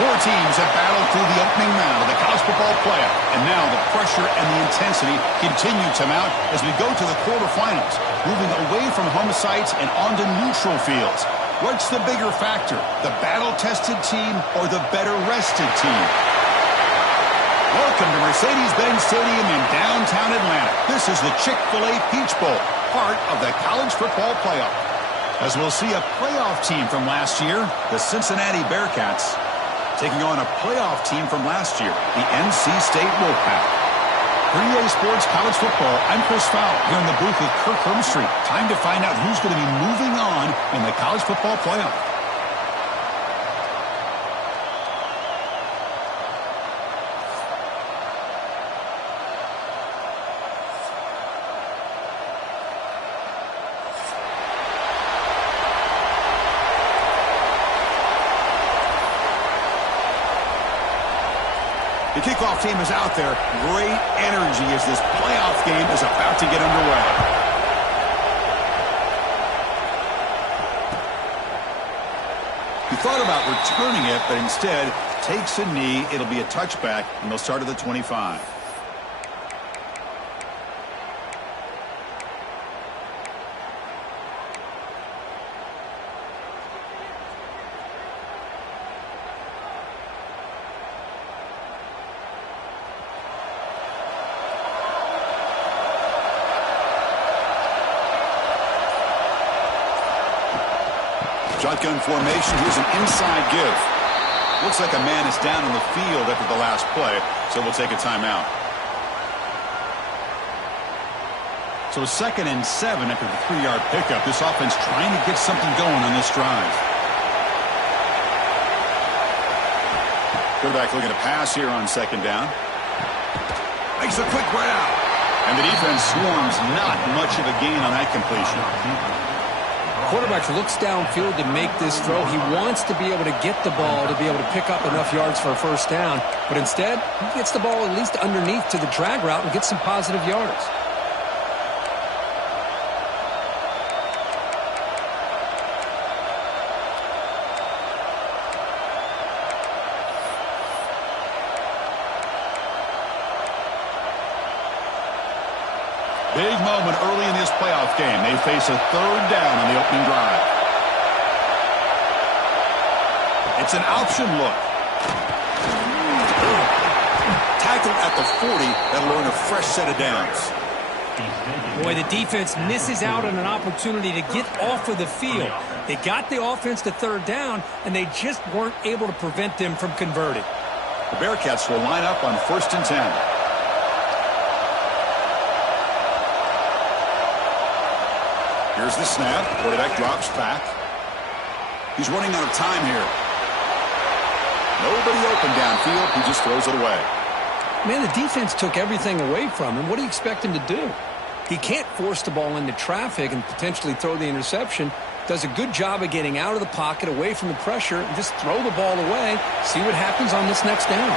Four teams have battled through the opening round of the college football playoff, and now the pressure and the intensity continue to mount as we go to the quarterfinals, moving away from home sites and onto neutral fields. What's the bigger factor, the battle-tested team or the better-rested team? Welcome to Mercedes-Benz Stadium in downtown Atlanta. This is the Chick-fil-A Peach Bowl, part of the college football playoff. As we'll see a playoff team from last year, the Cincinnati Bearcats, taking on a playoff team from last year, the NC State Wolfpack. For EA Sports College Football, I'm Chris Fowler here in the booth with Kirk Hermstreet. Time to find out who's going to be moving on in the college football playoff. The kickoff team is out there. Great energy as this playoff game is about to get underway. He thought about returning it, but instead takes a knee. It'll be a touchback, and they'll start at the 25. Shotgun formation. Here's an inside give. Looks like a man is down on the field after the last play, so we'll take a timeout. So 2nd and 7 after the 3-yard pickup. This offense trying to get something going on this drive. Quarterback looking to pass here on 2nd down. Makes a quick route. And the defense swarms. Not much of a gain on that completion. Quarterback looks downfield to make this throw. He wants to be able to get the ball to be able to pick up enough yards for a first down. But instead, he gets the ball at least underneath to the drag route and gets some positive yards. Big moment early in this playoff game. They face a 3rd down on the opening drive. It's an option look. Tackled at the 40. That'll earn a fresh set of downs. Boy, the defense misses out on an opportunity to get off of the field. They got the offense to 3rd down, and they just weren't able to prevent them from converting. The Bearcats will line up on 1st and 10. Here's the snap. Quarterback drops back. He's running out of time here. Nobody open downfield. He just throws it away. Man, the defense took everything away from him. What do you expect him to do? He can't force the ball into traffic and potentially throw the interception. Does a good job of getting out of the pocket, away from the pressure, and just throw the ball away. See what happens on this next down.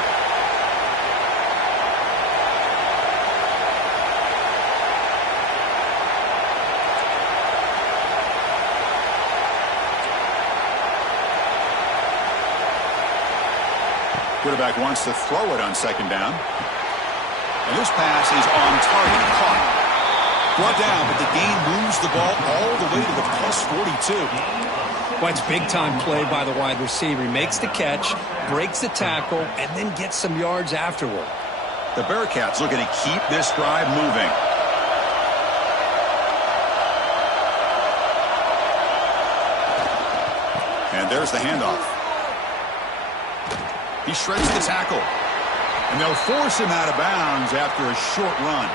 Quarterback wants to throw it on 2nd down. And this pass is on target. Caught. Brought down, but the gain moves the ball all the way to the +42. Well, it's big-time play by the wide receiver. He makes the catch, breaks the tackle, and then gets some yards afterward. The Bearcats looking to keep this drive moving. And there's the handoff. He shreds the tackle. And they'll force him out of bounds after a short run.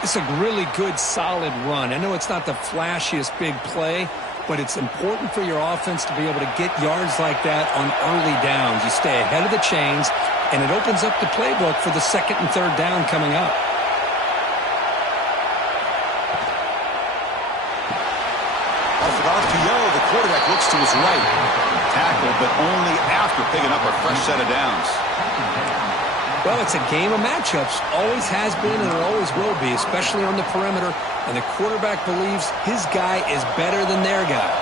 It's a really good, solid run. I know it's not the flashiest big play, but it's important for your offense to be able to get yards like that on early downs. You stay ahead of the chains, and it opens up the playbook for the 2nd and 3rd down coming up. Off the RPO, the quarterback looks to his right. Tackle, but only after picking up a fresh set of downs. Well, it's a game of matchups. Always has been and it always will be, especially on the perimeter. And the quarterback believes his guy is better than their guy.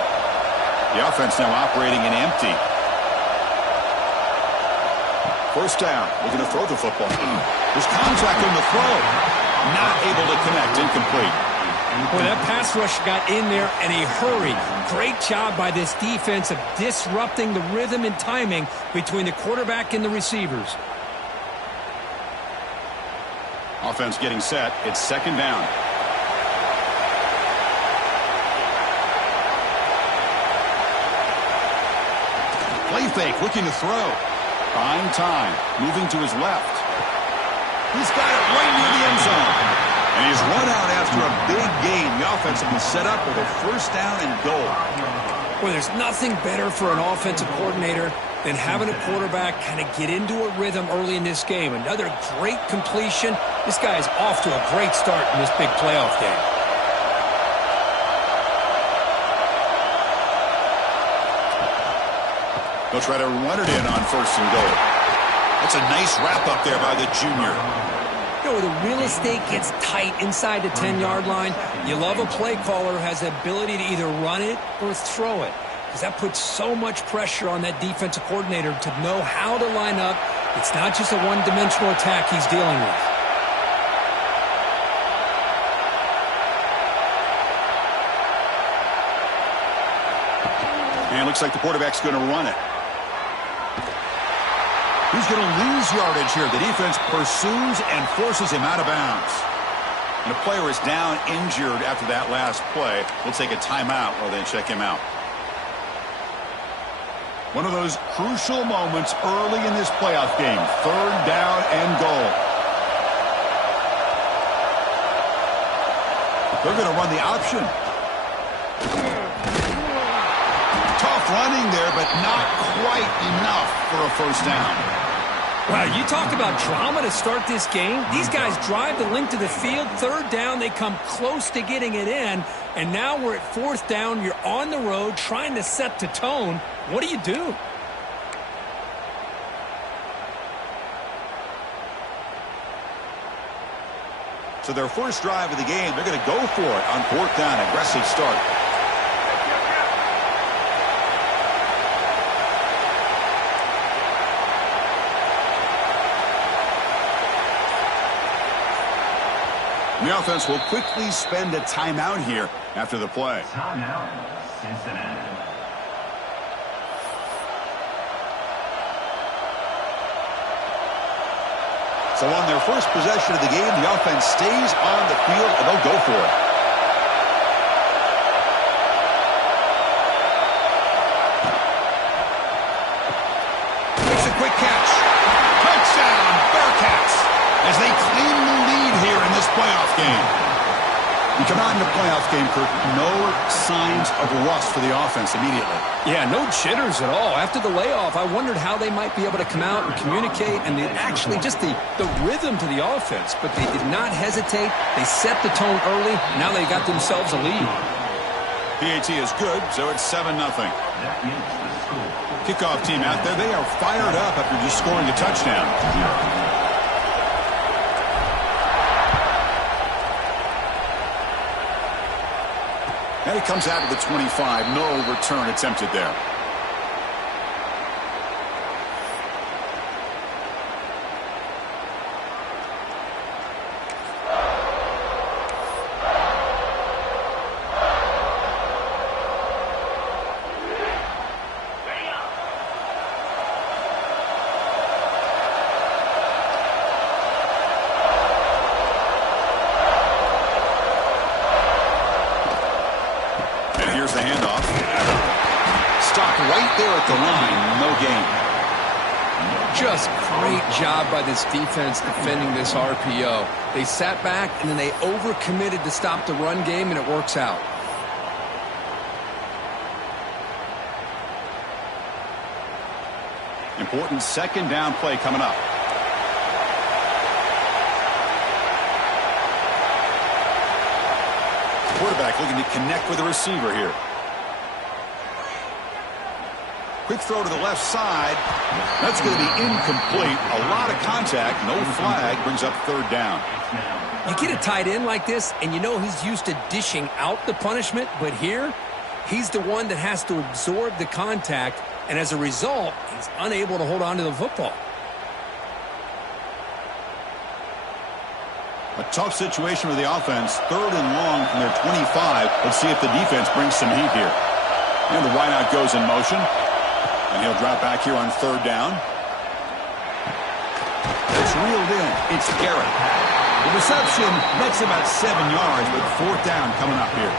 The offense now operating in empty. First down, looking to throw the football. There's contact on the throw. Not able to connect, incomplete. Boy, that pass rush got in there in a hurry. Great job by this defense of disrupting the rhythm and timing between the quarterback and the receivers. Offense getting set. It's second down. Play fake, looking to throw. Buying time, moving to his left. He's got it right near the end zone. And he's run out after a big gain. The offense will be set up with a first down and goal. Well, there's nothing better for an offensive coordinator than having a quarterback kind of get into a rhythm early in this game. Another great completion. This guy is off to a great start in this big playoff game. They'll try to run it in on first and goal. That's a nice wrap up there by the junior. You know, the real estate gets tight inside the 10-yard line. You love a play caller who has the ability to either run it or throw it, because that puts so much pressure on that defensive coordinator to know how to line up. It's not just a one-dimensional attack he's dealing with. And it looks like the quarterback's going to run it. He's going to lose yardage here. The defense pursues and forces him out of bounds. And a player is down injured after that last play. We'll take a timeout while they check him out. One of those crucial moments early in this playoff game. Third down and goal. They're going to run the option. Tough running there, but not quite enough for a first down. Wow, you talk about drama to start this game. These guys drive the length of the field. Third down, they come close to getting it in. And now we're at fourth down. You're on the road trying to set the tone. What do you do? So their first drive of the game, they're going to go for it on fourth down. Aggressive start. The offense will quickly spend a timeout here after the play. Timeout, Cincinnati. So on their first possession of the game, the offense stays on the field, and they'll go for it. It's a quick catch. Touchdown, Bearcats, as they claim the lead here in this playoff game. You come out in the playoff game, Kirk, no signs of rust for the offense immediately. Yeah, no jitters at all. After the layoff, I wondered how they might be able to come out and communicate, and actually just the rhythm to the offense. But they did not hesitate. They set the tone early. Now they got themselves a lead. PAT is good, so it's 7-0. Kickoff team out there. They are fired up after just scoring a touchdown. And he comes out of the 25. No return attempted there. Here's the handoff. Stopped right there at the line. No gain. Just great job by this defense defending this RPO. They sat back, and then they overcommitted to stop the run game, and it works out. Important second down play coming up. Quarterback looking to connect with the receiver here. Quick throw to the left side. That's going to be incomplete. A lot of contact. No flag. Brings up third down. You get a tight end like this, and you know he's used to dishing out the punishment, but here, he's the one that has to absorb the contact, and as a result, he's unable to hold on to the football. A tough situation with the offense. 3rd and long from their 25. Let's see if the defense brings some heat here. And the wideout goes in motion. And he'll drop back here on 3rd down. It's reeled in. It's Garrett. The reception, that's about 7 yards, but 4th down coming up here.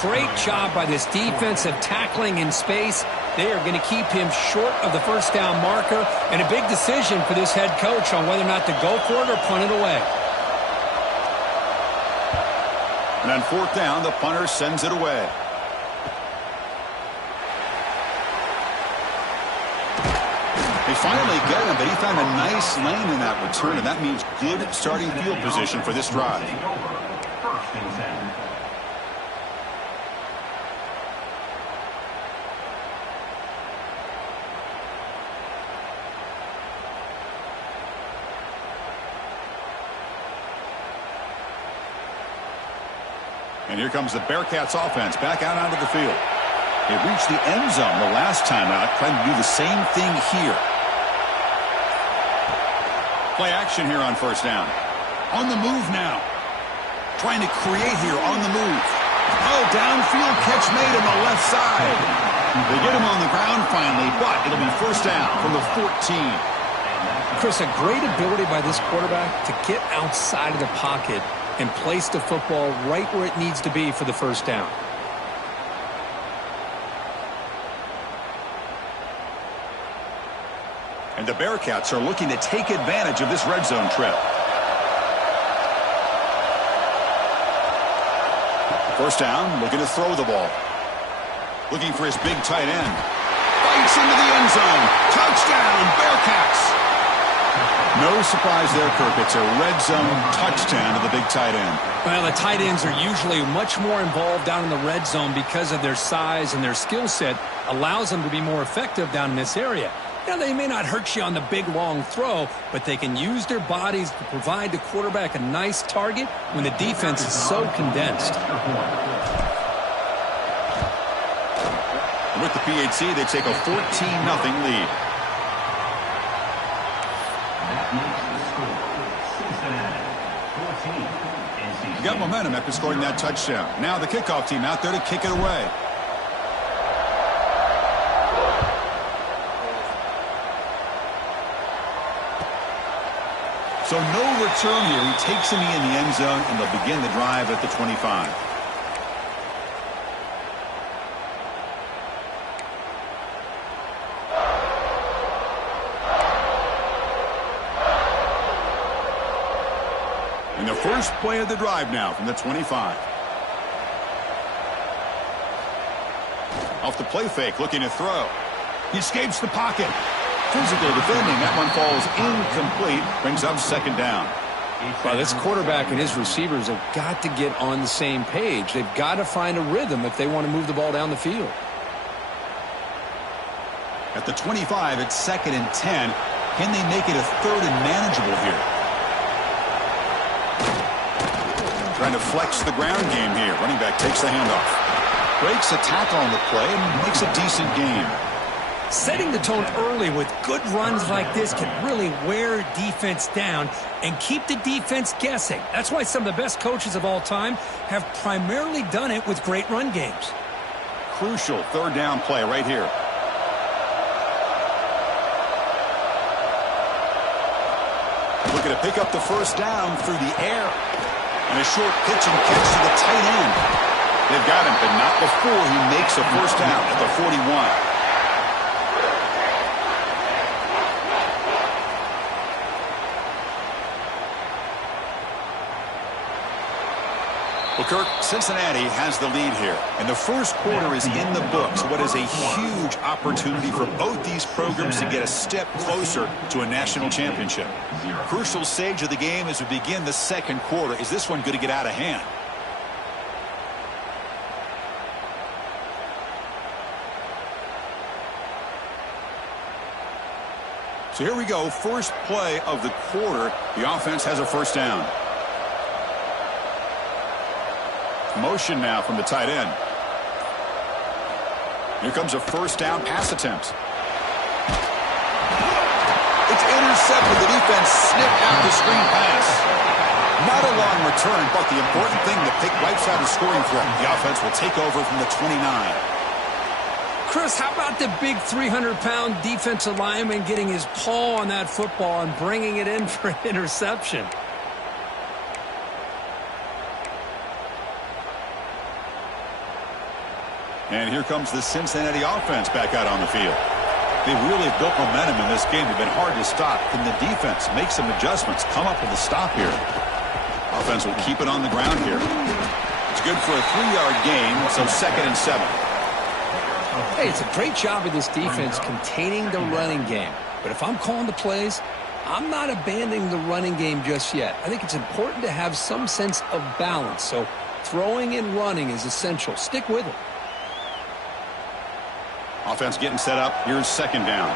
Great job by this defensive tackling in space. They are going to keep him short of the 1st down marker, and a big decision for this head coach on whether or not to go for it or punt it away. And on 4th down, the punter sends it away. They finally get him, but he found a nice lane in that return, and that means good starting field position for this drive. And here comes the Bearcats offense back out onto the field. They reached the end zone the last time out, trying to do the same thing here. Play action here on 1st down. On the move now. Trying to create here on the move. Oh, downfield catch made on the left side. They get him on the ground finally, but it'll be 1st down from the 14. Chris, a great ability by this quarterback to get outside of the pocket and place the football right where it needs to be for the 1st down. And the Bearcats are looking to take advantage of this red zone trip. 1st down, looking to throw the ball. Looking for his big tight end. Bites into the end zone. Touchdown, Bearcats! No surprise there, Kirk. It's a red zone touchdown to the big tight end. Well, the tight ends are usually much more involved down in the red zone because of their size and their skill set allows them to be more effective down in this area. Now, they may not hurt you on the big, long throw, but they can use their bodies to provide the quarterback a nice target when the defense is so condensed. With the PHC, they take a 14-0 lead. Cincinnati, 14, Got momentum after scoring that touchdown. Now the kickoff team out there to kick it away. So no return here. He takes him in the end zone, and they'll begin the drive at the 25. And the first play of the drive now from the 25. Off the play fake, looking to throw. He escapes the pocket. Physical defending. That one falls incomplete. Brings up 2nd down. Well, this quarterback and his receivers have got to get on the same page. They've got to find a rhythm if they want to move the ball down the field. At the 25, it's 2nd and 10. Can they make it a 3rd and manageable here? Trying to flex the ground game here. Running back takes the handoff. Breaks a tackle on the play and makes a decent game. Setting the tone early with good runs like this can really wear defense down and keep the defense guessing. That's why some of the best coaches of all time have primarily done it with great run games. Crucial 3rd down play right here. Looking to pick up the 1st down through the air. And a short pitch and catch to the tight end. They've got him, but not before he makes a 1st down at the 41. Well, Kirk, Cincinnati has the lead here, and the first quarter is in the books. What is a huge opportunity for both these programs to get a step closer to a national championship. Crucial stage of the game as we begin the 2nd quarter. Is this one going to get out of hand? So here we go, first play of the quarter. The offense has a 1st down. Motion now from the tight end. Here comes a 1st down pass attempt. It's intercepted. The defense snipped out the screen pass. return, but the important thing, the pick wipes out a scoring threat. The offense will take over from the 29. Chris, how about the big 300-pound defensive lineman getting his paw on that football and bringing it in for an interception? And here comes the Cincinnati offense back out on the field. They've really built momentum in this game. They've been hard to stop. Can the defense make some adjustments, come up with a stop here? Offense will keep it on the ground here. It's good for a 3-yard gain, so 2nd and 7. Hey, it's a great job of this defense containing the running game. But if I'm calling the plays, I'm not abandoning the running game just yet. I think it's important to have some sense of balance. So throwing and running is essential. Stick with it. Offense getting set up. Here's 2nd down.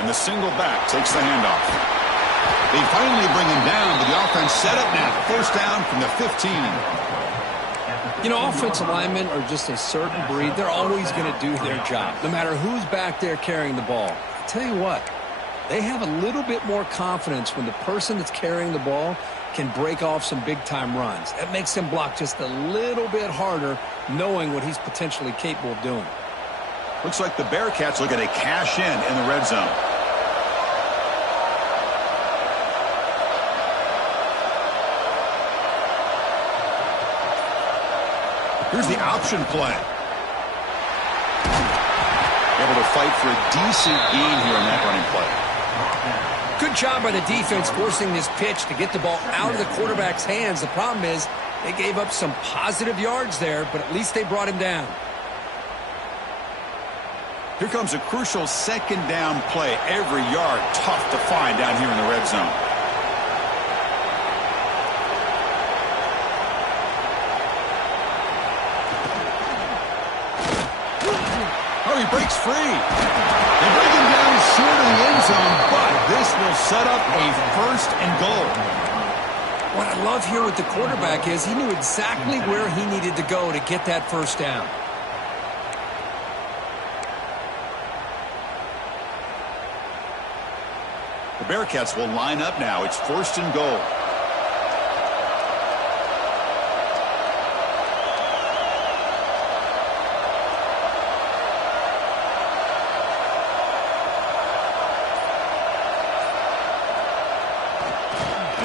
And the single back takes the handoff. They finally bring him down, but the offense set up now. 1st down from the 15. You know, offensive linemen are just a certain breed. They're always going to do their job, no matter who's back there carrying the ball. I tell you what, they have a little bit more confidence when the person that's carrying the ball can break off some big-time runs. That makes them block just a little bit harder, knowing what he's potentially capable of doing. Looks like the Bearcats looking to cash in the red zone. Here's the option play. Able to fight for a decent gain here in that running play. Good job by the defense forcing this pitch to get the ball out of the quarterback's hands. The problem is they gave up some positive yards there, but at least they brought him down. Here comes a crucial 2nd down play. Every yard tough to find down here in the red zone. Oh, he breaks free. They bring him down short of the end zone, but this will set up a 1st and goal. What I love here with the quarterback is he knew exactly where he needed to go to get that 1st down. The Bearcats will line up now. It's 1st and goal.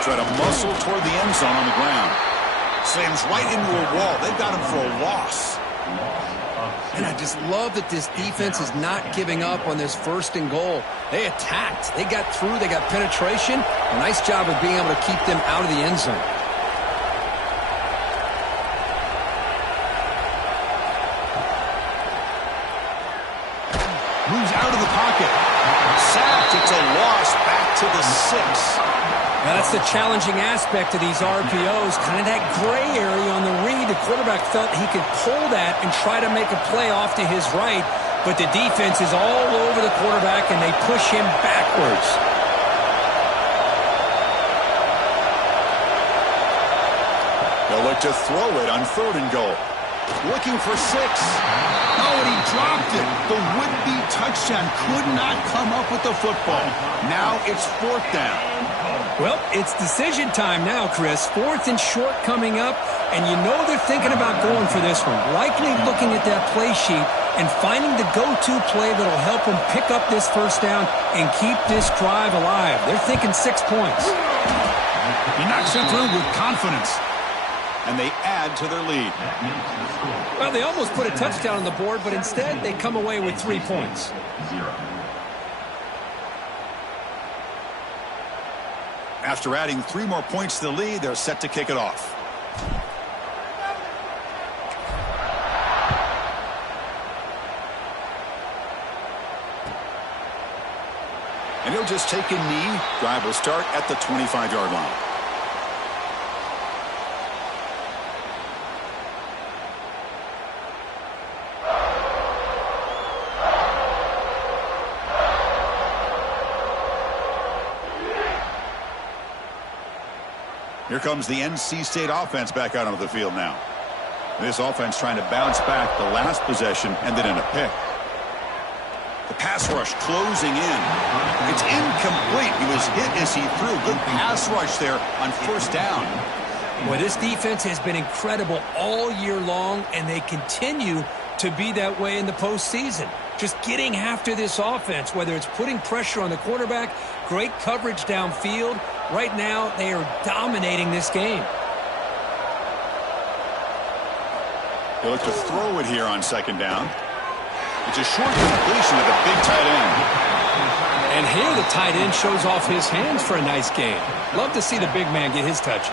Try to muscle toward the end zone on the ground. Slams right into a wall. They've got him for a loss. And I just love that this defense is not giving up on this 1st and goal. They attacked. They got through. They got penetration. A nice job of being able to keep them out of the end zone. Moves out of the pocket. Sacked. It's a loss back to the 6. Now that's the challenging aspect of these RPOs, kind of that gray area on the read. The quarterback felt he could pull that and try to make a play off to his right, but the defense is all over the quarterback and they push him backwards. They'll look to throw it on 3rd and goal. Looking for 6. Oh, and he dropped it. The would-be touchdown could not come up with the football. Now it's 4th down. Well, it's decision time now, Chris. 4th and short coming up, and you know they're thinking about going for this one. Likely looking at that play sheet and finding the go-to play that'll help them pick up this 1st down and keep this drive alive. They're thinking 6 points. He knocks it through with confidence. And they add to their lead. Well, they almost put a touchdown on the board, but instead they come away with 3 points. After adding 3 more points to the lead, they're set to kick it off. And he'll just take a knee. Drive will start at the 25-yard line. Here comes the NC State offense back out onto the field now. This offense trying to bounce back the last possession, ended in a pick. The pass rush closing in. It's incomplete. He was hit as he threw. Good pass rush there on first down. Boy, this defense has been incredible all year long, and they continue to be that way in the postseason. Just getting after this offense, whether it's putting pressure on the quarterback, great coverage downfield. Right now, they are dominating this game. He'll look to throw it here on second down. It's a short completion to the big tight end. And here the tight end shows off his hands for a nice game. Love to see the big man get his touches.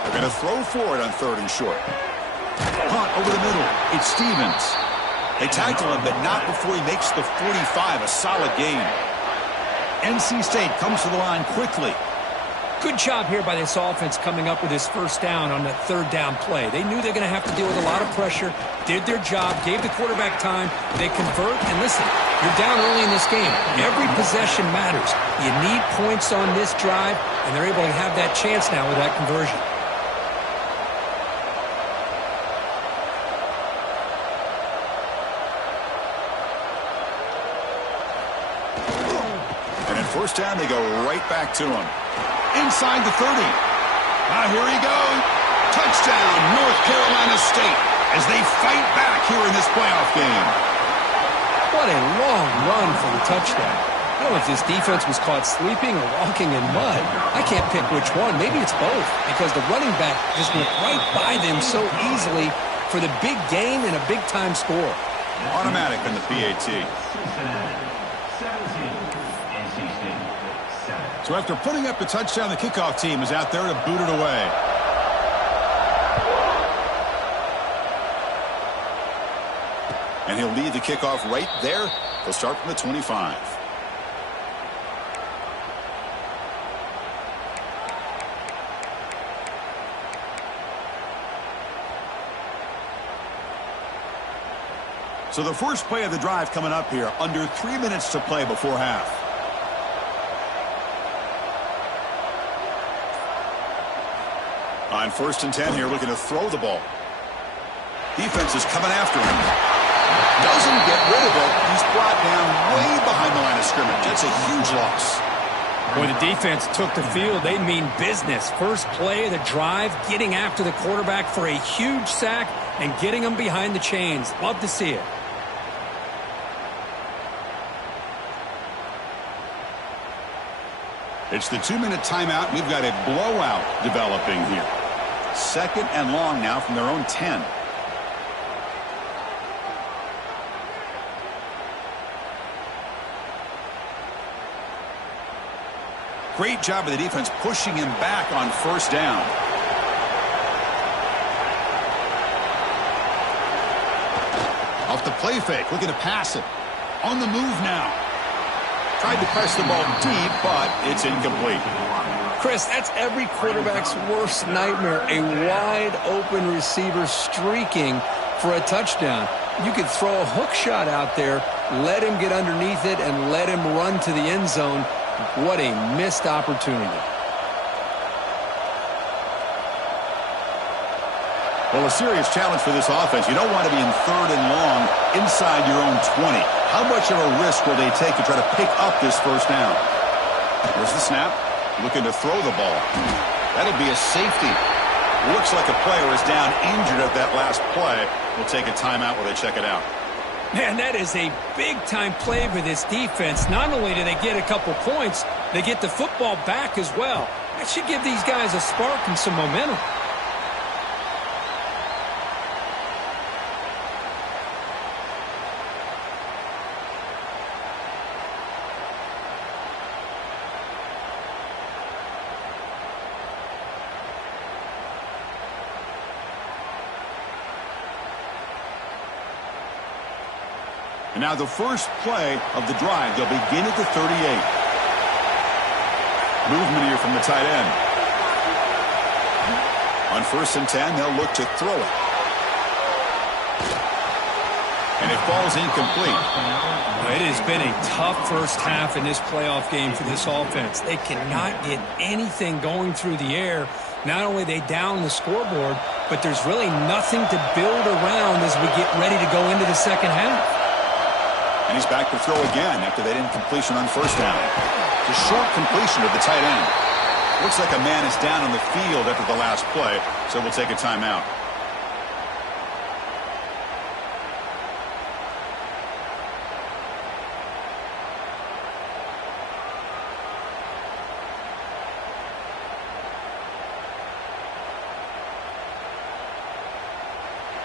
They're going to throw for it on third and short. Punt over the middle. It's Stevens. They tackle him, but not before he makes the 45. A solid gain. NC State comes to the line quickly. Good job here by this offense coming up with this first down on the third down play. They knew they're going to have to deal with a lot of pressure, did their job, gave the quarterback time. They convert, and listen, you're down early in this game. Every possession matters. You need points on this drive, and they're able to have that chance now with that conversion. And at first down, they go right back to him. Inside the 30. Here he goes. Touchdown, North Carolina State, as they fight back here in this playoff game. What a long run for the touchdown. I don't know if this defense was caught sleeping or walking in mud. I can't pick which one. Maybe it's both, because the running back just went right by them so easily for the big gain and a big-time score. Automatic in the PAT. So after putting up the touchdown, the kickoff team is out there to boot it away. And he'll lead the kickoff right there. They'll start from the 25. So the first play of the drive coming up here, under 3 minutes to play before half. On first and 10 here, looking to throw the ball. Defense is coming after him. Doesn't get rid of it. He's brought down way behind the line of scrimmage. That's a huge loss. When the defense took the field, they mean business. First play of the drive, getting after the quarterback for a huge sack and getting him behind the chains. Love to see it. It's the 2-minute timeout. We've got a blowout developing here. Second and long now from their own 10. Great job of the defense pushing him back on first down. Off the play fake, looking to pass it. On the move now. Tried to press the ball deep, but it's incomplete. Chris, that's every quarterback's worst nightmare. A wide-open receiver streaking for a touchdown. You could throw a hook shot out there, let him get underneath it, and let him run to the end zone. What a missed opportunity. Well, a serious challenge for this offense. You don't want to be in third and long inside your own 20. How much of a risk will they take to try to pick up this first down? Here's the snap. Looking to throw the ball. That'll be a safety. Looks like a player is down injured at that last play. We'll take a timeout while they check it out. Man, that is a big-time play for this defense. Not only do they get a couple points, they get the football back as well. That should give these guys a spark and some momentum. And now the first play of the drive. They'll begin at the 38. Movement here from the tight end. On first and 10, they'll look to throw it. And it falls incomplete. It has been a tough first half in this playoff game for this offense. They cannot get anything going through the air. Not only they down the scoreboard, but there's really nothing to build around as we get ready to go into the second half. And he's back to throw again after that incompletion on first down. The short completion to the tight end. Looks like a man is down on the field after the last play, so we'll take a timeout.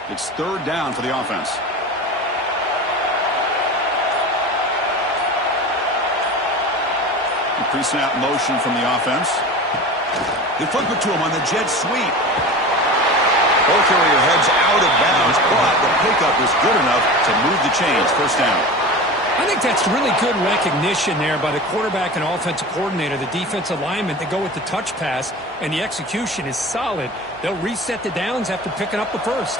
It's third down for the offense. Pre-snap motion from the offense. They flip it to him on the jet sweep. Ball carrier heads out of bounds, but the pickup was good enough to move the chains. First down. I think that's really good recognition there by the quarterback and offensive coordinator, the defensive lineman, to go with the touch pass, and the execution is solid. They'll reset the downs after picking up the first.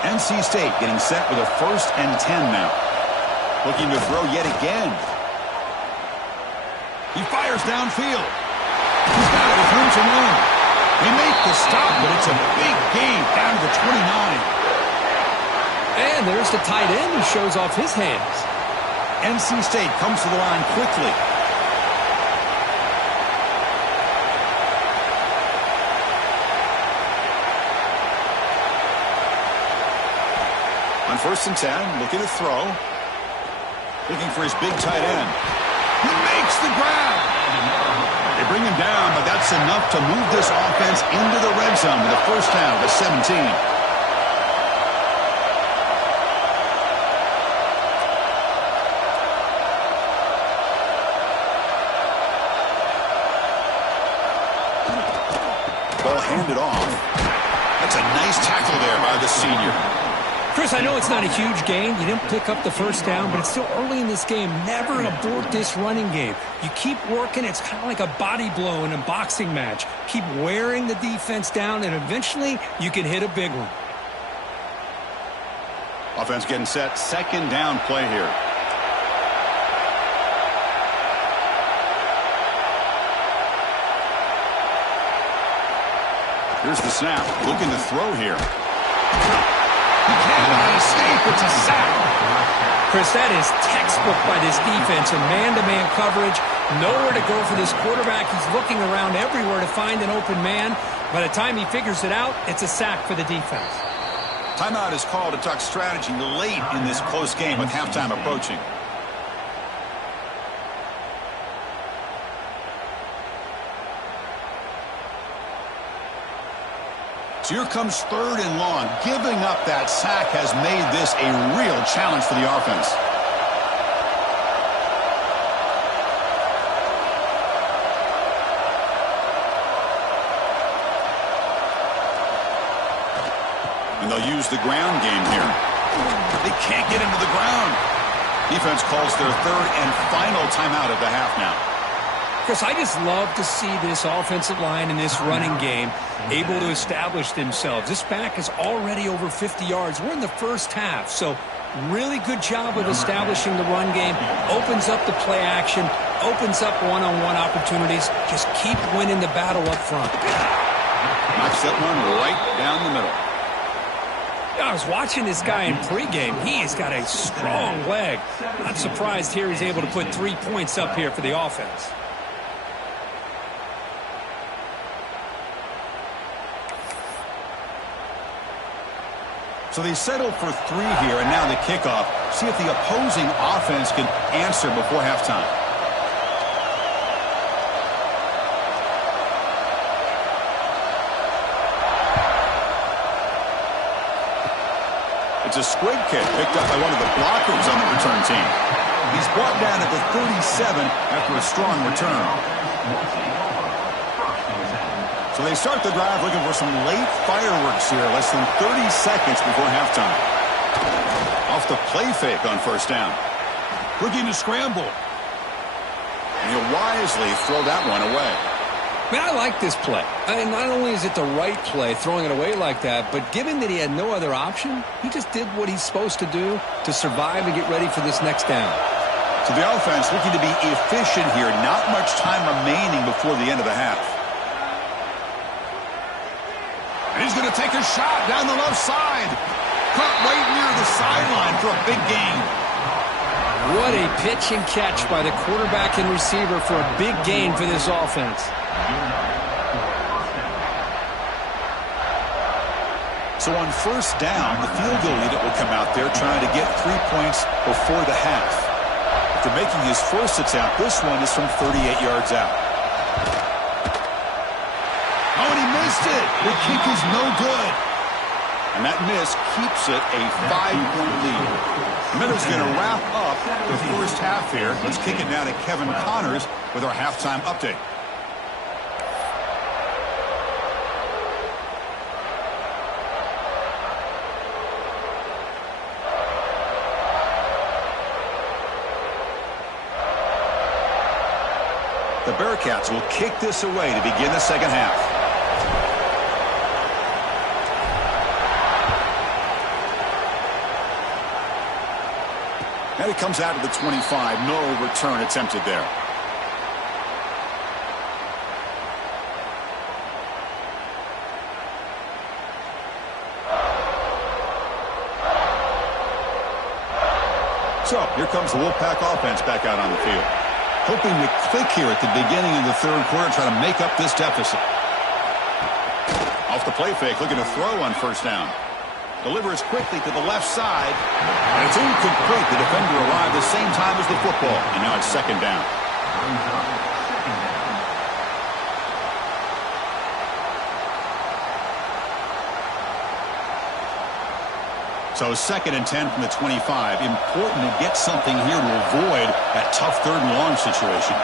NC State getting set with a 1st and 10 now. Looking to throw yet again. He fires downfield. He's got it with room to run. They make the stop, but it's a big gain down to 29. And there's the tight end who shows off his hands. NC State comes to the line quickly. On 1st and 10, looking to throw. Looking for his big tight end. He makes the grab. They bring him down, but that's enough to move this offense into the red zone with a first down to 17. Ball handed off. That's a nice tackle there by the senior. Chris, I know it's not a huge gain. You didn't pick up the first down, but it's still early in this game. Never abort this running game. You keep working. It's kind of like a body blow in a boxing match. Keep wearing the defense down, and eventually you can hit a big one. Offense getting set. Second down play here. Here's the snap. Looking to throw here. He cannot escape. It's a sack. Chris, that is textbook by this defense in man-to-man coverage. Nowhere to go for this quarterback. He's looking around everywhere to find an open man. By the time he figures it out, it's a sack for the defense. Timeout is called to talk strategy late in this close game with halftime approaching. So here comes 3rd and long. Giving up that sack has made this a real challenge for the offense. And they'll use the ground game here. They can't get into the ground. Defense calls their 3rd and final timeout of the half now. Chris, I just love to see this offensive line in this running game able to establish themselves. This back is already over 50 yards. We're in the first half, so really good job of establishing the run game. Opens up the play action, opens up one-on-one opportunities. Just keep winning the battle up front. Knocks that one right down the middle. I was watching this guy in pregame. He has got a strong leg. Not surprised here he's able to put 3 points up here for the offense. So they settle for 3 here, and now the kickoff. See if the opposing offense can answer before halftime. It's a squib kick picked up by one of the blockers on the return team. He's brought down at the 37 after a strong return. So they start the drive looking for some late fireworks here, less than 30 seconds before halftime. Off the play fake on first down. Looking to scramble. And he'll wisely throw that one away. Man, I like this play. I mean, not only is it the right play, throwing it away like that, but given that he had no other option, he just did what he's supposed to do to survive and get ready for this next down. So the offense looking to be efficient here. Not much time remaining before the end of the half. And he's going to take a shot down the left side. Caught right near the sideline for a big gain. What a pitch and catch by the quarterback and receiver for a big gain for this offense. So on first down, the field goal unit will come out there trying to get 3 points before the half. After making his first attempt, this one is from 38 yards out. Oh, and he missed it. The kick is no good. And that miss keeps it a 5-point lead. Minnows going to wrap up the first half here. Let's kick it now to Kevin Connors with our halftime update. The Bearcats will kick this away to begin the second half. And it comes out to the 25. No return attempted there. So here comes the Wolfpack offense back out on the field. Hoping to click here at the beginning of the third quarter, try to make up this deficit. Off the play fake, looking to throw on first down. Delivers quickly to the left side. And it's incomplete. The defender arrived the same time as the football. And now it's second down. So 2nd and 10 from the 25. Important to get something here to avoid that tough 3rd and long situation.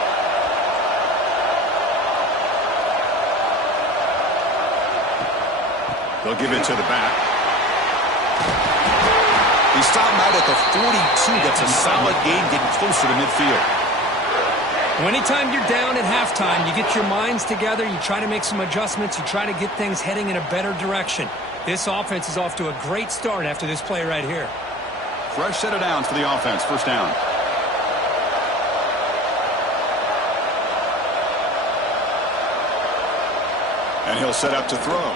They'll give it to the back. He's stopped out at the 42. That's a solid gain, getting closer to midfield. Anytime you're down at halftime, you get your minds together, you try to make some adjustments, you try to get things heading in a better direction. This offense is off to a great start after this play right here. Fresh set of downs for the offense. First down. And he'll set up to throw.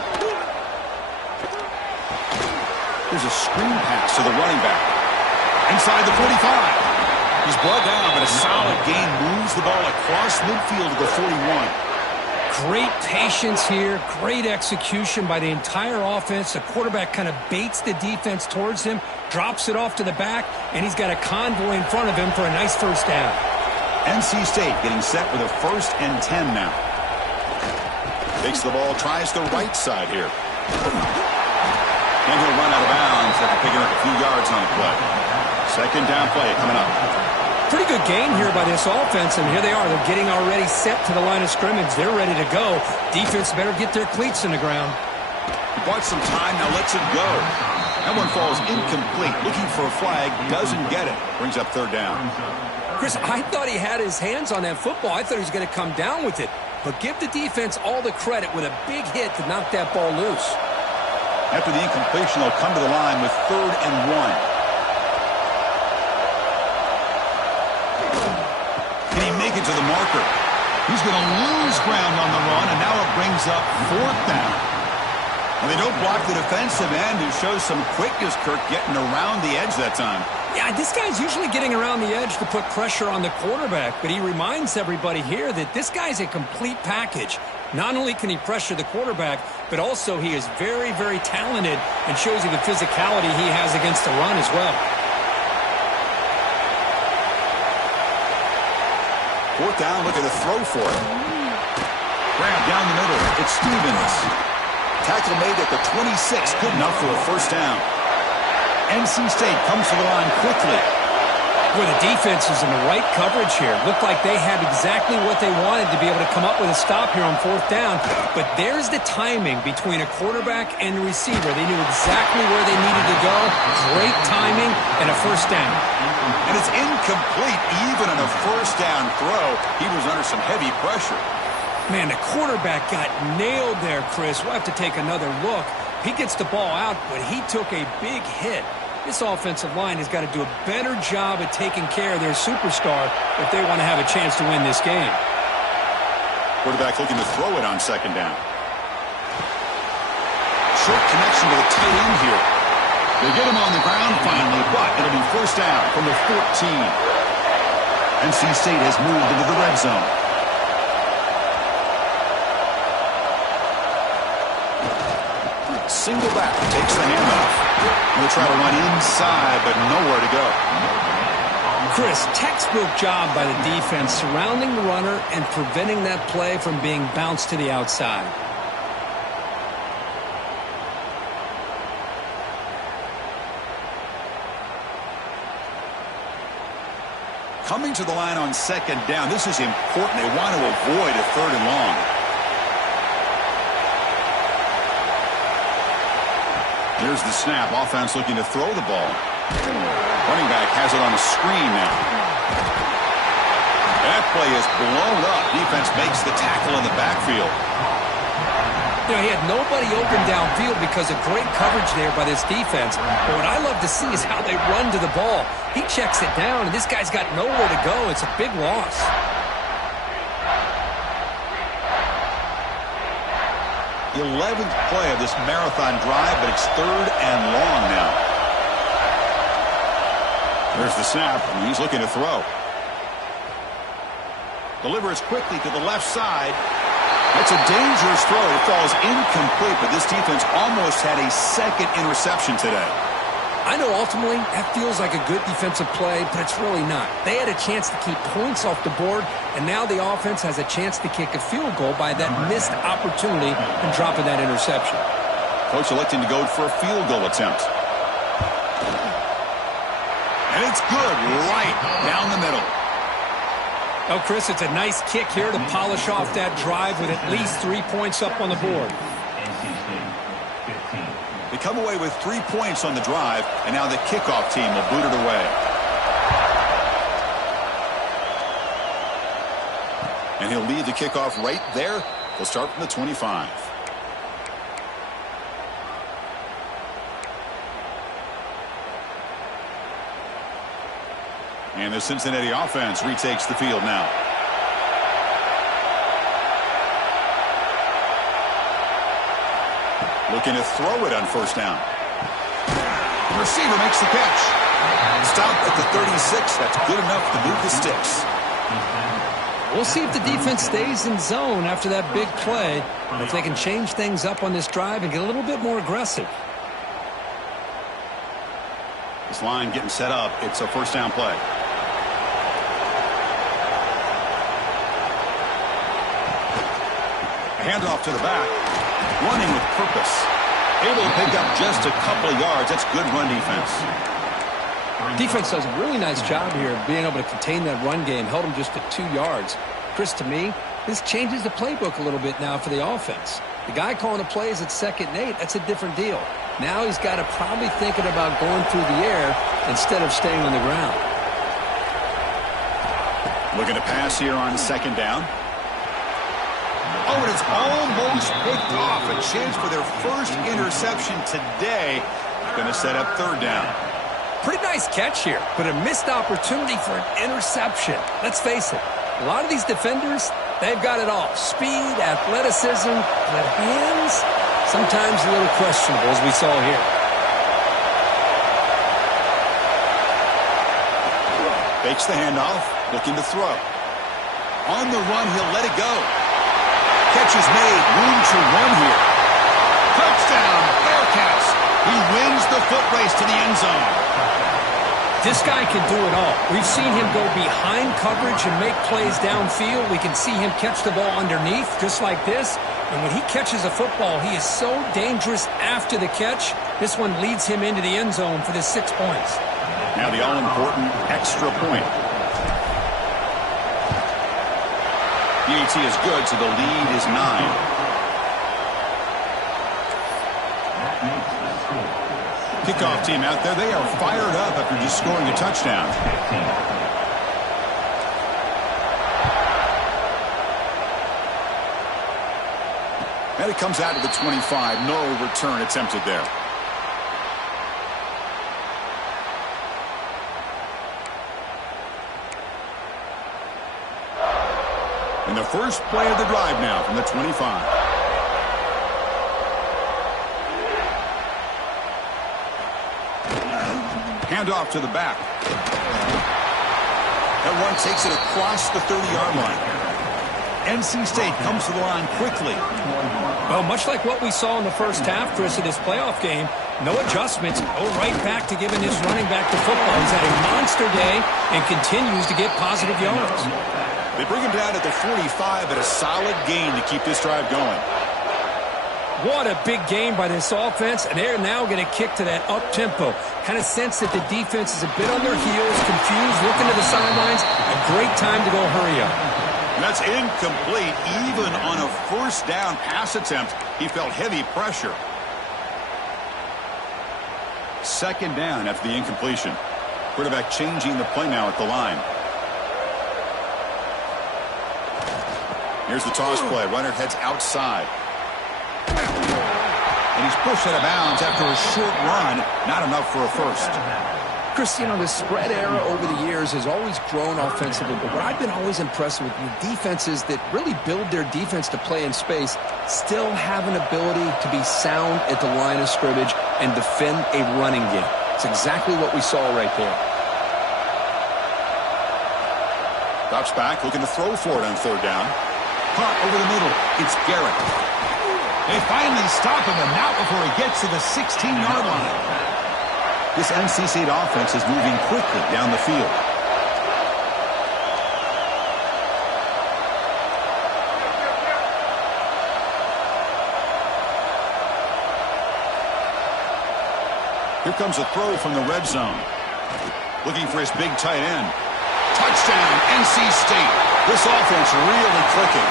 There's a screen pass to the running back. Inside the 45. He's brought down, but a solid gain moves the ball across midfield to the 41. Great patience here, great execution by the entire offense. The quarterback kind of baits the defense towards him, drops it off to the back, and he's got a convoy in front of him for a nice first down. NC State getting set with a 1st and 10 now. Takes the ball, tries the right side here. And he'll run out of bounds after picking up a few yards on the play. Second down play coming up. Pretty good gain here by this offense, and here they are. They're getting already set to the line of scrimmage. They're ready to go. Defense better get their cleats in the ground. He bought some time, now lets it go. That one falls incomplete. Looking for a flag, doesn't get it. Brings up 3rd down. Chris, I thought he had his hands on that football. I thought he was going to come down with it. But give the defense all the credit with a big hit to knock that ball loose. After the incompletion, they'll come to the line with 3rd and 1. Can he make it to the marker? He's going to lose ground on the run, and now it brings up 4th down. And they don't block the defensive end, who shows some quickness, Kirk, getting around the edge that time. Yeah, this guy's usually getting around the edge to put pressure on the quarterback, but he reminds everybody here that this guy's a complete package. Not only can he pressure the quarterback, but also he is very, very talented and shows you the physicality he has against the run as well. 4th down, look at the throw for it. Grab down the middle. It's Stevens. Tackle made at the 26. Good enough for a first down. NC State comes to the line quickly. Boy, the defense is in the right coverage here. Looked like they had exactly what they wanted to be able to come up with a stop here on 4th down. But there's the timing between a quarterback and a receiver. They knew exactly where they needed to go. Great timing and a first down. And it's incomplete. Even on a first down throw, he was under some heavy pressure. Man, the quarterback got nailed there, Chris. We'll have to take another look. He gets the ball out, but he took a big hit. This offensive line has got to do a better job at taking care of their superstar if they want to have a chance to win this game. Quarterback looking to throw it on 2nd down. short connection to the tight end here. They get him on the ground finally, but it'll be first down from the 14. NC State has moved into the red zone. Single back takes the handoff. They'll try to run inside, but nowhere to go. Chris, textbook job by the defense surrounding the runner and preventing that play from being bounced to the outside. Coming to the line on second down, this is important. They want to avoid a third and long. Here's the snap. Offense looking to throw the ball. Running back has it on a screen now. That play is blown up. Defense makes the tackle in the backfield. You know, he had nobody open downfield because of great coverage there by this defense. But what I love to see is how they run to the ball. He checks it down, and this guy's got nowhere to go. It's a big loss. The 11th play of this marathon drive, but it's third and long now. There's the snap, and he's looking to throw. Delivers quickly to the left side. That's a dangerous throw. It falls incomplete, but this defense almost had a second interception today. I know ultimately that feels like a good defensive play, but it's really not. They had a chance to keep points off the board, and now the offense has a chance to kick a field goal by that missed opportunity and dropping that interception. Coach electing to go for a field goal attempt. And it's good right down the middle. Oh, Chris, it's a nice kick here to polish off that drive with at least 3 points up on the board. They come away with 3 points on the drive, and now the kickoff team will boot it away. And he'll lead the kickoff right there. He'll start from the 25. And the Cincinnati offense retakes the field now. Looking to throw it on first down. The receiver makes the catch. Stop at the 36. That's good enough to move the sticks. We'll see if the defense stays in zone after that big play, and if they can change things up on this drive and get a little bit more aggressive. This line getting set up. It's a first down play. Handoff to the back, running with purpose. Able to pick up just a couple of yards. That's good run defense. Defense does a really nice job here of being able to contain that run game, held them just at 2 yards. Chris, to me, this changes the playbook a little bit now for the offense. The guy calling the plays at 2nd and 8, that's a different deal. Now he's got to probably thinking about going through the air instead of staying on the ground. Looking to pass here on 2nd down. Oh, and it's almost picked off. A chance for their first interception today. Going to set up 3rd down. Pretty nice catch here, but a missed opportunity for an interception. Let's face it, a lot of these defenders, they've got it all. Speed, athleticism, but hands, sometimes a little questionable, as we saw here. Fakes the handoff, looking to throw. On the run, he'll let it go. Catch is made, room to run here. Touchdown, Bearcats. He wins the foot race to the end zone. This guy can do it all. We've seen him go behind coverage and make plays downfield. We can see him catch the ball underneath, just like this. And when he catches a football, he is so dangerous after the catch. This one leads him into the end zone for the 6 points. Now the all-important extra point. PAT is good, so the lead is 9. Kickoff team out there, they are fired up after just scoring a touchdown. And it comes out to the 25. No return attempted there. And the first play of the drive now from the 25. Handoff to the back. That one takes it across the 30-yard line. NC State comes to the line quickly. Well, much like what we saw in the first half, Chris, of this playoff game, no adjustments. Go right back to giving his running back to football. He's had a monster day and continues to get positive yards. They bring him down at the 45, but a solid gain to keep this drive going. What a big game by this offense, and they're now going to kick to that up-tempo. Kind of sense that the defense is a bit on their heels, confused, looking to the sidelines. A great time to go hurry up. That's incomplete. Even on a first down pass attempt, he felt heavy pressure. Second down after the incompletion. Quarterback changing the play now at the line. Here's the toss play. Runner heads outside. And he's pushed out of bounds after a short run. Not enough for a first. Chris, you know, the spread era over the years has always grown offensively, but what I've been always impressed with the defenses that really build their defense to play in space still have an ability to be sound at the line of scrimmage and defend a running game. It's exactly what we saw right there. Drops back, looking to throw for it on third down. Punt over the middle. It's Garrett. They finally stop him, and not before he gets to the 16-yard line. This NC State offense is moving quickly down the field. Here comes a throw from the red zone. Looking for his big tight end. Touchdown, NC State. This offense really clicking.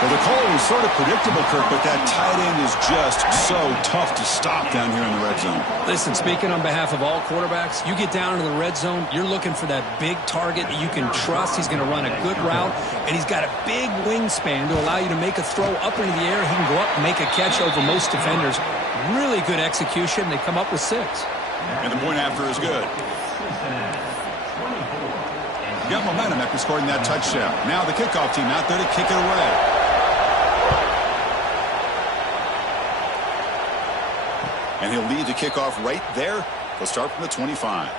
Well, the call was sort of predictable, Kirk, but that tight end is just so tough to stop down here in the red zone. Listen, speaking on behalf of all quarterbacks, you get down into the red zone, you're looking for that big target that you can trust. He's going to run a good route, and he's got a big wingspan to allow you to make a throw up into the air. He can go up and make a catch over most defenders. Really good execution. They come up with 6. And the point after is good. Got momentum after scoring that touchdown. Now the kickoff team out there to kick it away. And he'll lead the kickoff right there. He'll start from the 25.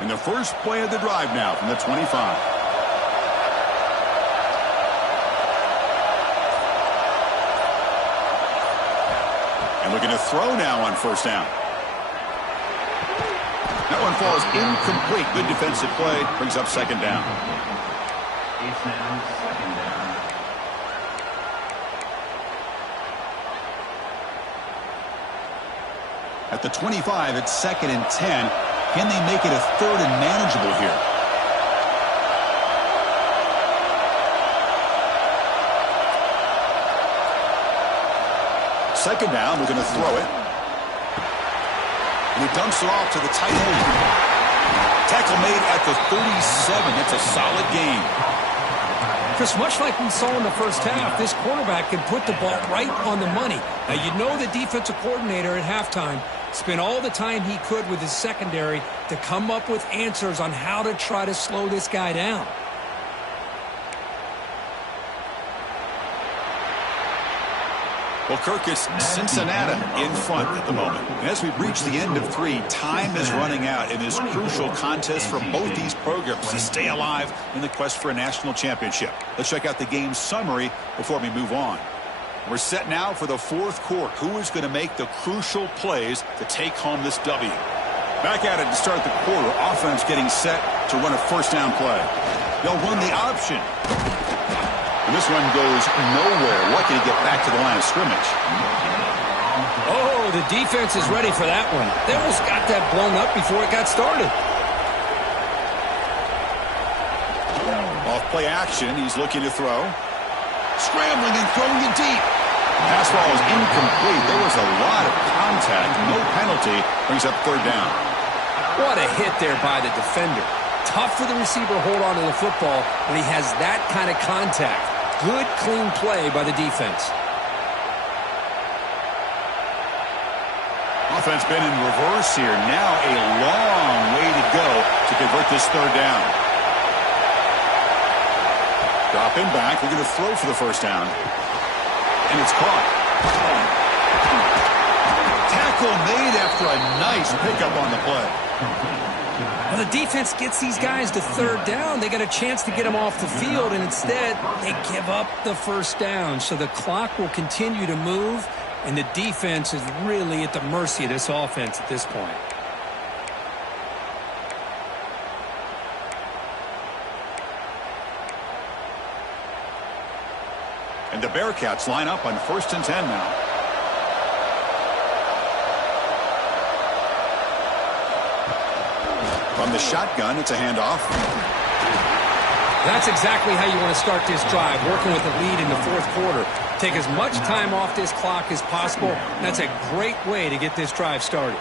And the first play of the drive now from the 25. And looking to throw now on first down. That one falls incomplete. Good defensive play. Brings up second down. It's now second down. At the 25, it's 2nd and 10. Can they make it a 3rd and manageable here? Second down, we're going to throw it. And he dumps it off to the tight end. Tackle made at the 37. That's a solid gain. Chris, much like we saw in the first half, this quarterback can put the ball right on the money. Now, you know the defensive coordinator at halftime spent all the time he could with his secondary to come up with answers on how to try to slow this guy down. Well, Kirk, it's Cincinnati in front at the moment. And as we reach the end of 3, time is running out in this crucial contest for both these programs to stay alive in the quest for a national championship. Let's check out the game summary before we move on. We're set now for the 4th quarter. Who is going to make the crucial plays to take home this W? Back at it to start the quarter. Offense getting set to run a first down play. They'll run the option. And this one goes nowhere. Lucky to get back to the line of scrimmage. Oh, the defense is ready for that one. They almost got that blown up before it got started. Off play action. He's looking to throw. Scrambling and throwing it deep. Pass ball is incomplete. There was a lot of contact. No penalty. Brings up 3rd down. What a hit there by the defender. Tough for the receiver to hold on to the football when he has that kind of contact. Good, clean play by the defense. Offense been in reverse here. Now a long way to go to convert this 3rd down. Drop in back. They're going to throw for the first down. And it's caught. Tackle made after a nice pickup on the play. Well, the defense gets these guys to third down. They got a chance to get them off the field, and instead they give up the first down. So the clock will continue to move, and the defense is really at the mercy of this offense at this point. And the Bearcats line up on 1st and 10 now. From the shotgun, it's a handoff. That's exactly how you want to start this drive, working with the lead in the fourth quarter. Take as much time off this clock as possible. That's a great way to get this drive started.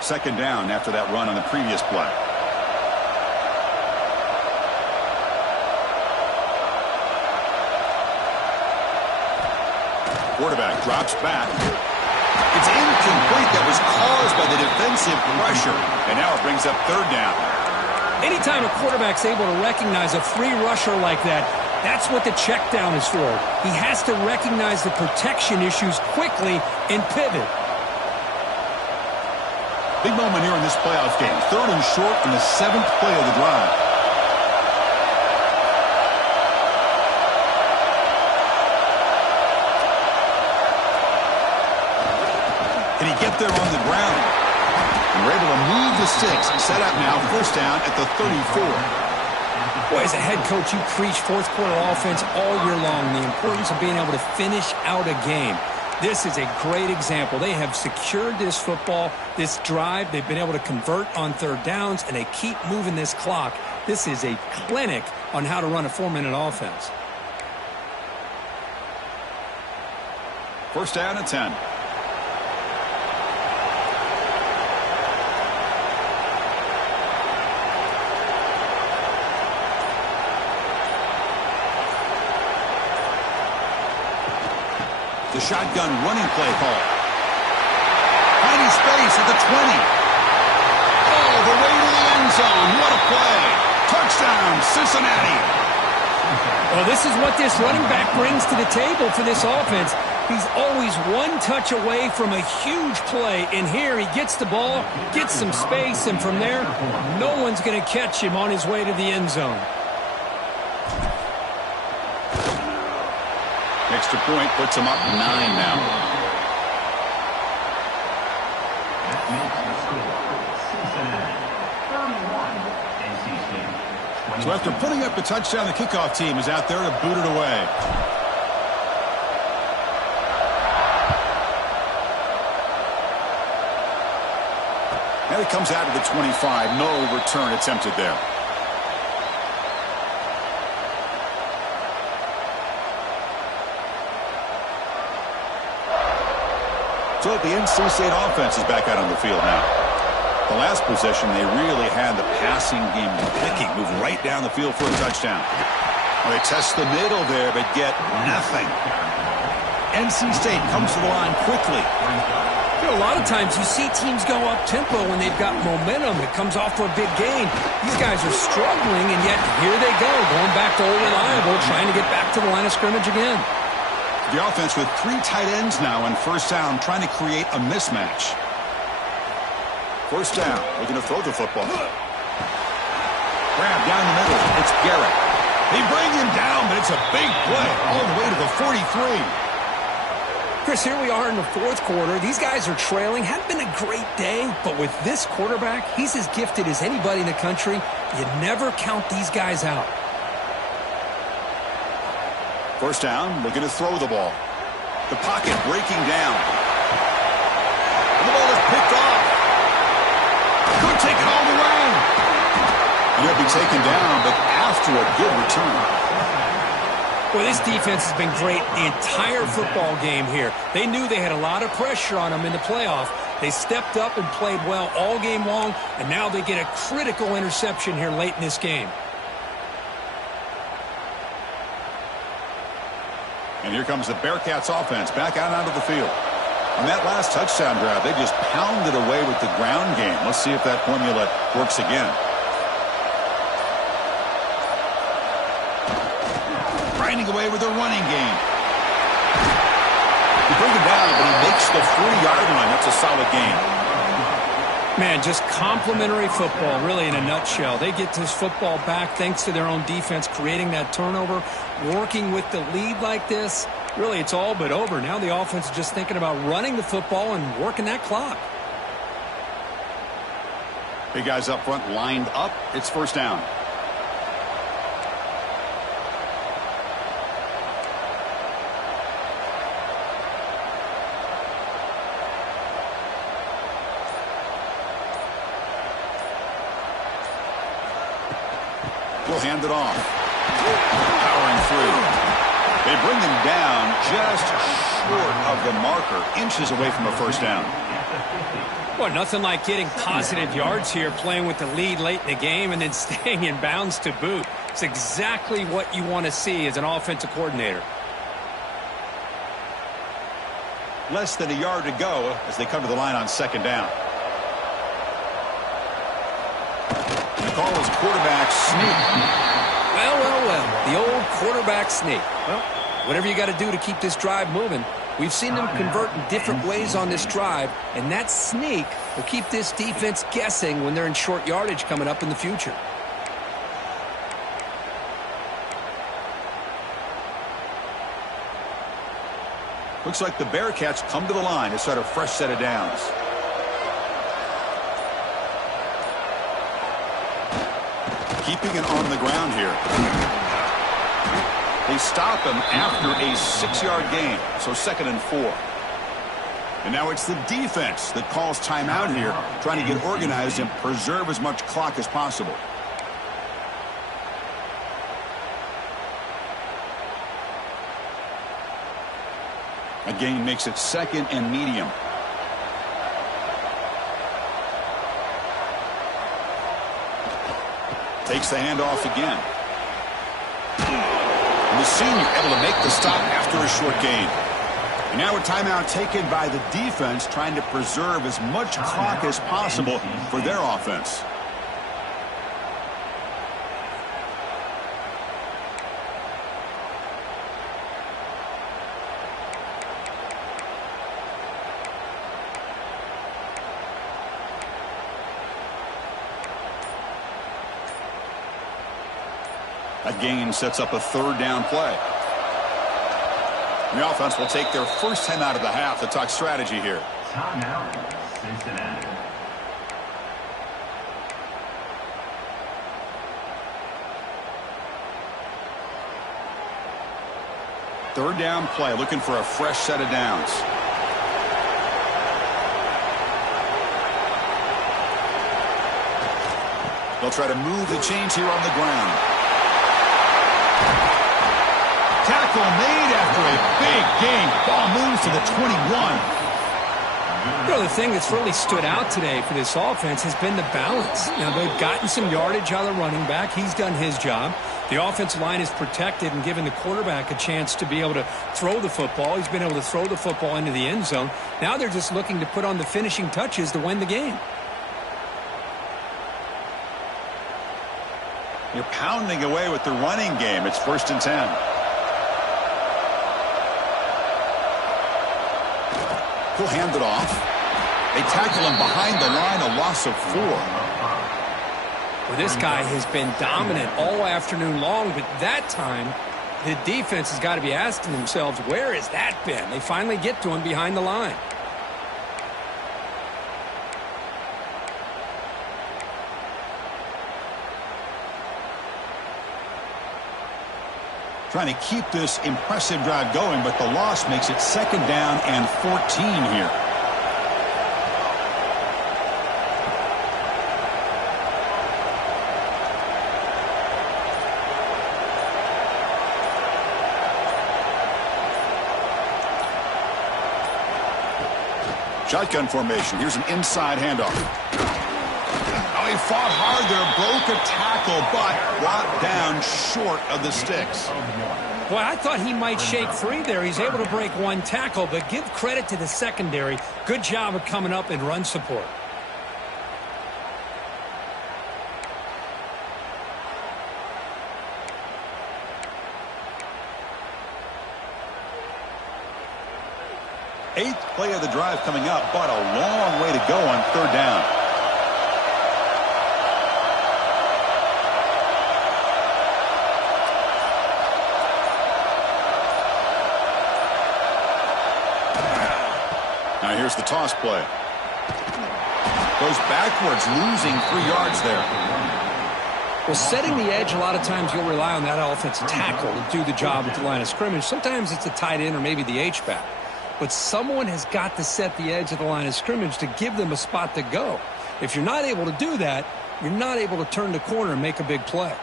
2nd down after that run on the previous play. Quarterback drops back. It's incomplete. That was caused by the defensive pressure. And now it brings up 3rd down. Anytime a quarterback's able to recognize a free rusher like that, that's what the check down is for. He has to recognize the protection issues quickly and pivot. Big moment here in this playoff game. 3rd and short in the 7th play of the drive. Can he get there on the ground? And we're able to move the sticks. Set up now, 1st down at the 34. Boy, as a head coach, you preach fourth quarter offense all year long. The importance of being able to finish out a game. This is a great example. They have secured this football, this drive. They've been able to convert on 3rd downs, and they keep moving this clock. This is a clinic on how to run a 4-minute offense. 1st down at 10. The shotgun running play call. Tiny space at the 20. All the way to the end zone. What a play. Touchdown, Cincinnati. Well, this is what this running back brings to the table for this offense. He's always one touch away from a huge play. And here he gets the ball, gets some space, and from there, no one's going to catch him on his way to the end zone. Extra point puts him up 9 now. So after putting up the touchdown, the kickoff team is out there to boot it away. And it comes out of the 25. No return attempted there. So the NC State offense is back out on the field now. The last possession, they really had the passing game clicking, move right down the field for a touchdown. Well, they test the middle there, but get nothing. NC State comes to the line quickly. You know, a lot of times you see teams go up-tempo when they've got momentum. It comes off for a big gain. These guys are struggling, and yet here they go, going back to old reliable, trying to get back to the line of scrimmage again. The offense with 3 tight ends now on 1st down, trying to create a mismatch. 1st down, looking to throw the football. Grab down the middle. It's Garrett. They bring him down, but it's a big play all the way to the 43. Chris, here we are in the fourth quarter. These guys are trailing. Hadn't been a great day, but with this quarterback, he's as gifted as anybody in the country. You never count these guys out. 1st down, looking to throw the ball. The pocket breaking down. And the ball is picked off. Could take it all the way. And he'll be taken down, but after a good return. Boy, this defense has been great the entire football game here. They knew they had a lot of pressure on them in the playoff. They stepped up and played well all game long, and now they get a critical interception here late in this game. And here comes the Bearcats offense back out onto the field. On that last touchdown drive, they just pounded away with the ground game. Let's see if that formula works again. finding a way with a running game. He brings it down, but he makes the 40-yard line. That's a solid game. Man, just complimentary football, really, in a nutshell. They get this football back thanks to their own defense, creating that turnover, working with the lead like this. Really, it's all but over. Now the offense is just thinking about running the football and working that clock. Big guys up front lined up. It's first down. He'll hand it off. Powering through. They bring him down just short of the marker, inches away from a first down. Well, nothing like getting positive yards here, playing with the lead late in the game and then staying in bounds to boot. It's exactly what you want to see as an offensive coordinator. Less than a yard to go as they come to the line on second down. The call is quarterback sneak. Well, the old quarterback sneak. Well, whatever you got to do to keep this drive moving. We've seen them convert in different ways on this drive, and that sneak will keep this defense guessing when they're in short yardage coming up in the future. Looks like the Bearcats come to the line to start a fresh set of downs. Keeping it on the ground here. They stop him after a 6-yard gain, so 2nd and 4. And now it's the defense that calls timeout here, trying to get organized and preserve as much clock as possible. A gain makes it 2nd and medium. Takes the handoff again. And the senior able to make the stop after a short gain. And now a timeout taken by the defense, trying to preserve as much clock as possible for their offense. That gain sets up a 3rd down play. The offense will take their first 10 out of the half to talk strategy here. Timeout, Cincinnati. Third down play, looking for a fresh set of downs. They'll try to move the chains here on the ground. Tackle made after a big gain. Ball moves to the 21. You know, the thing that's really stood out today for this offense has been the balance. You know, they've gotten some yardage out of the running back. He's done his job. The offensive line is protected and given the quarterback a chance to be able to throw the football. He's been able to throw the football into the end zone. Now they're just looking to put on the finishing touches to win the game. You're pounding away with the running game. It's 1st and 10. He'll hand it off. They tackle him behind the line, a loss of 4. Well, this guy has been dominant all afternoon long, but that time the defense has got to be asking themselves, where has that been? They finally get to him behind the line. Trying to keep this impressive drive going, but the loss makes it 2nd down and 14 here. Shotgun formation. Here's an inside handoff. Oh, he fought hard there, broke a tackle, but brought down short of the sticks. Boy, I thought he might shake free there. He's able to break one tackle, but give credit to the secondary. Good job of coming up in run support. Eighth play of the drive coming up, but a long way to go on third down. Now here's the toss play. Goes backwards, losing 3 yards there. Well, setting the edge, a lot of times you'll rely on that offensive tackle to do the job at the line of scrimmage. Sometimes it's a tight end or maybe the H-back. But someone has got to set the edge of the line of scrimmage to give them a spot to go. If you're not able to do that, you're not able to turn the corner and make a big play.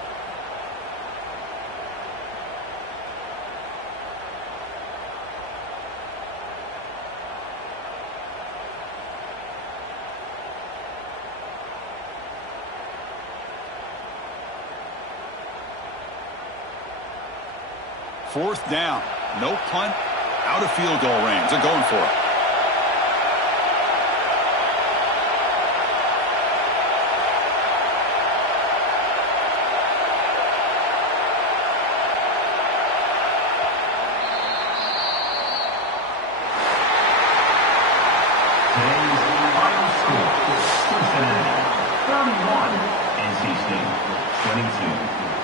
Fourth down. No punt. Out of field goal range. They're going for it. Today's final score, Cincinnati 31, NC State 22.